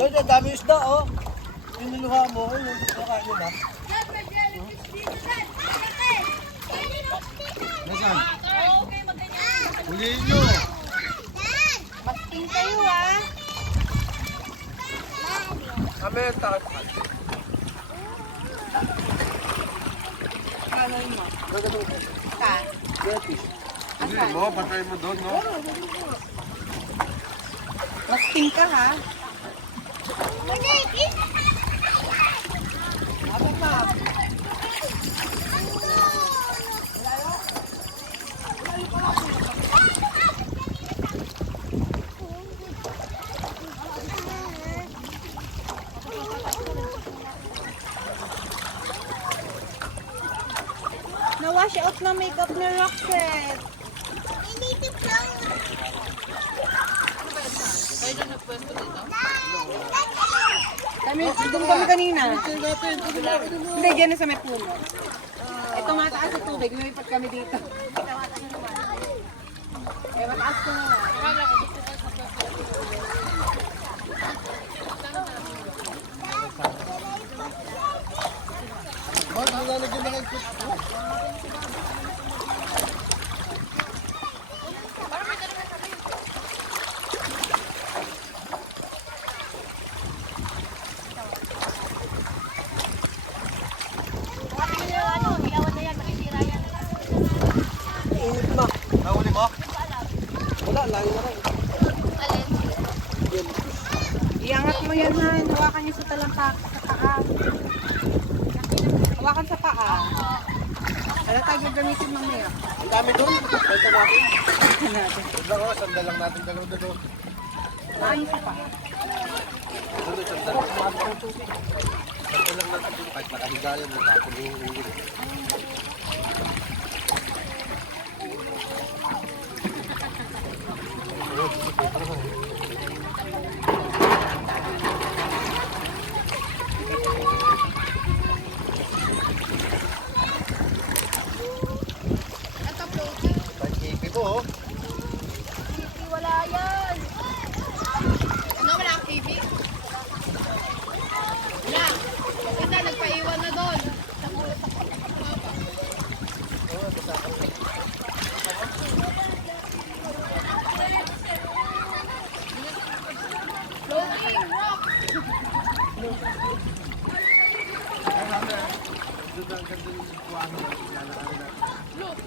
Kaya dami isda, oh. Piniluha mo, yung kakain nila. Nasaan? Huliin nyo. Basting kayo ah. Kami yung takot. Kaloy mo. Ka. Hindi mo, patay mo doon, no? Basting ka ha. Abot na. Na-wash out na makeup ni Roxette. Doon kami kanina. Hindi, dyan sa may puno. Ito mataas sa tubig, lumipat kami dito. Eh, mataas ko na. Ba't lalagyan na kayo? Init na. Nahuli mo? Wala, layo na rin. Iangat mo yan ha. Hawakan niyo sa talampak, sa paa. Hawakan sa paa. Wala tayo gagamitin mamaya. Ang dami doon. Benta natin. Natin. Huwag lang, sandal lang natin dalaw-dalaw. Hawakan sa paa. Sandal, sandal. Sandal lang natin dito. Kahit nakahiga yan, natapon yung ulo. Kahit kipi ko, oh. Wala yan. Ano, wala ang TV? Wala. Kasi nagpaiwan na doon. Floating rock. Look!